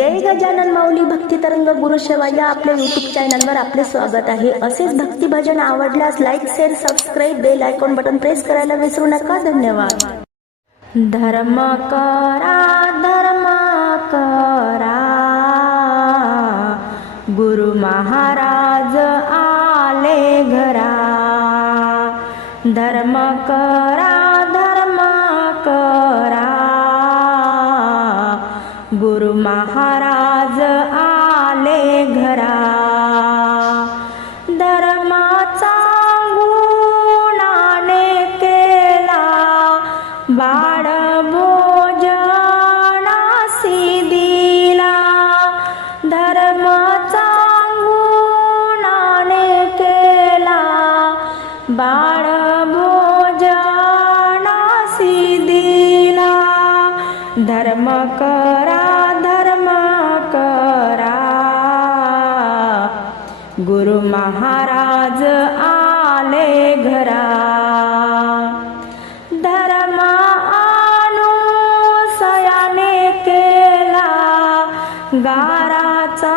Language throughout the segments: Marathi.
जय गजानन माऊली भक्ती तरंग गुरु सेवा या आपल्या युट्यूब वर आपले स्वागत आहे असेच भक्ती भजन आवडल्यास like share subscribe bell icon button press करायला विसरू नका धन्यवाद धर्म करा धर्म करा गुरु महाराज आले घरा धर्म करा महाराज आले घरा धर्माचा गुणाने केला बाळ भोजनासी दिला धर्माचा गुणाने केला बाळ गुरु महाराज आले घरा धर्मा अनुसयाने केला गाराचा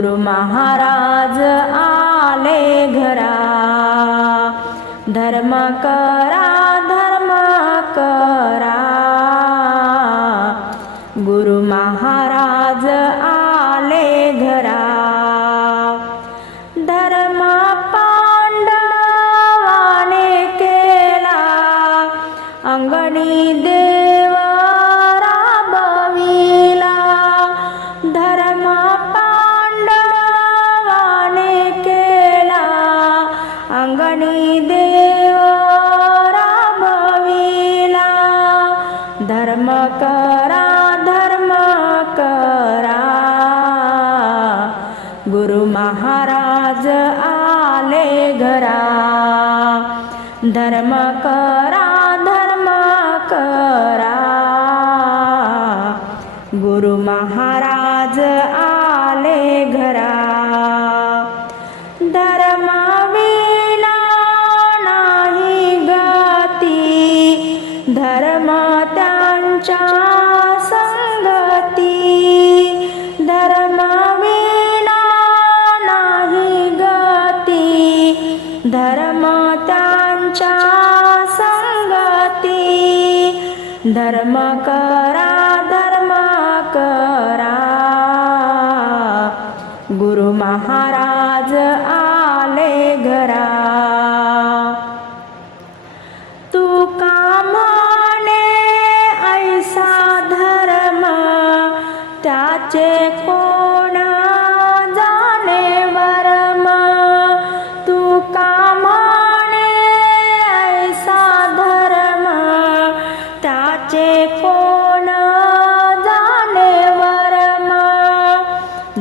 गुरु महाराज आले घरा धर्म करा धर्म करा गुरु महाराज आले घरा धर्म पांडवाने केला अंगणी देवा राबविला धर्म धर्म करा धर्म करा गुरु महाराज आले घरा धर्म करा धर्म करा गुरु महाराज आले घरा तू कामाने ऐसा धर्म त्याचे कोण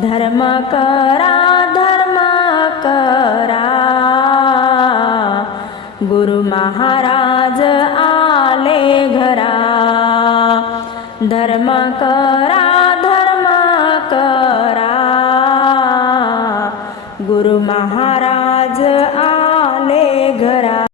धर्म करा धर्म करा गुरु महाराज आले घरा धर्म करा धर्म करा गुरु महा